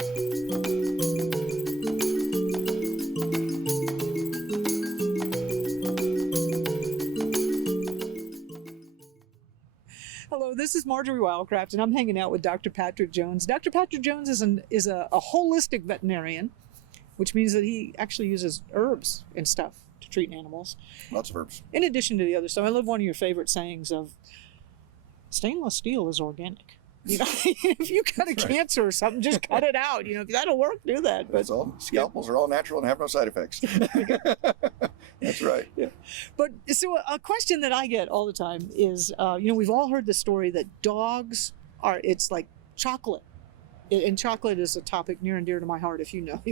Hello, this is Marjory Wildcraft, and I'm hanging out with Dr. Patrick Jones. Dr. Patrick Jones is a holistic veterinarian, which means that he actually uses herbs and stuff to treat animals. Lots of herbs. In addition to the other stuff, I love one of your favorite sayings of stainless steel is organic. You know, if you got a cancer or something, just cut it out. You know, if that'll work, do that. But that's all. Scalpels are all natural and have no side effects. That's right. Yeah. But so a question that I get all the time is, we've all heard the story that dogs it's like chocolate. And chocolate is a topic near and dear to my heart, as you know,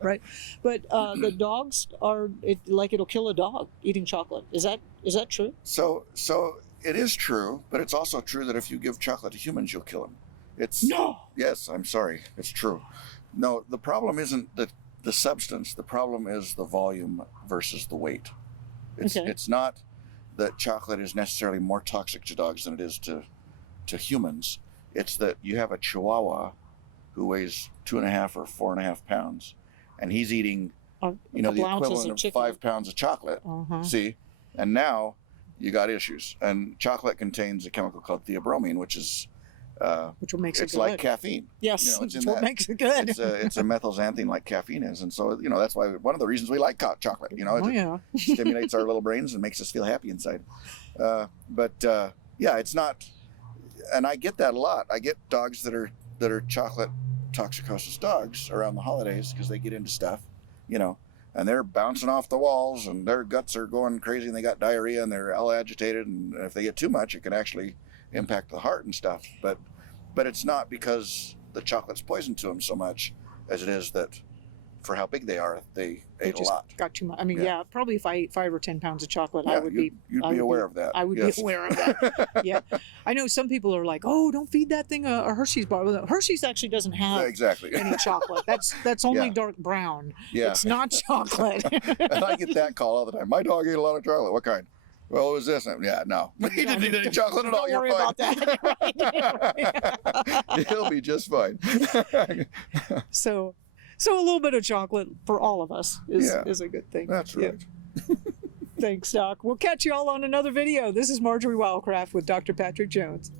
right? But the dogs it'll kill a dog eating chocolate. Is that true? So it is true, but it's also true that if you give chocolate to humans, you'll kill them. No. Yes, I'm sorry. It's true. No, the problem isn't the substance. The problem is the volume versus the weight. It's not that chocolate is necessarily more toxic to dogs than it is to humans. It's that you have a Chihuahua who weighs 2.5 or 4.5 pounds, and he's eating, the equivalent of 5 pounds of chocolate. Uh-huh. See, and now you got issues. And chocolate contains a chemical called theobromine, which will make it good. Like caffeine. Yes, it's what makes it good. It's a methylxanthine like caffeine is, and so that's why one of the reasons we like chocolate. It stimulates our little brains and makes us feel happy inside. It's not. And I get that a lot. I get dogs that are chocolate toxicosis dogs around the holidays because they get into stuff, and they're bouncing off the walls and their guts are going crazy and they got diarrhea and they're all agitated, and if they get too much, it can actually impact the heart and stuff. But it's not because the chocolate's poison to them so much as it is that for how big they are, they ate a lot. Got too much. I mean, probably if I ate 5 or 10 pounds of chocolate, you'd be aware of that. I would be aware of that. Yeah. I know some people are like, oh, don't feed that thing a Hershey's bar. Well, Hershey's actually doesn't have any chocolate. That's only dark brown. Yeah. It's not chocolate. And I get that call all the time. My dog ate a lot of chocolate. What kind? Well, it was this. Yeah, no. He didn't eat any chocolate at all. Don't worry about that. Right. He'll be just fine. So a little bit of chocolate for all of us is a good thing. That's right. Yeah. Thanks, Doc. We'll catch you all on another video. This is Marjory Wildcraft with Dr. Patrick Jones.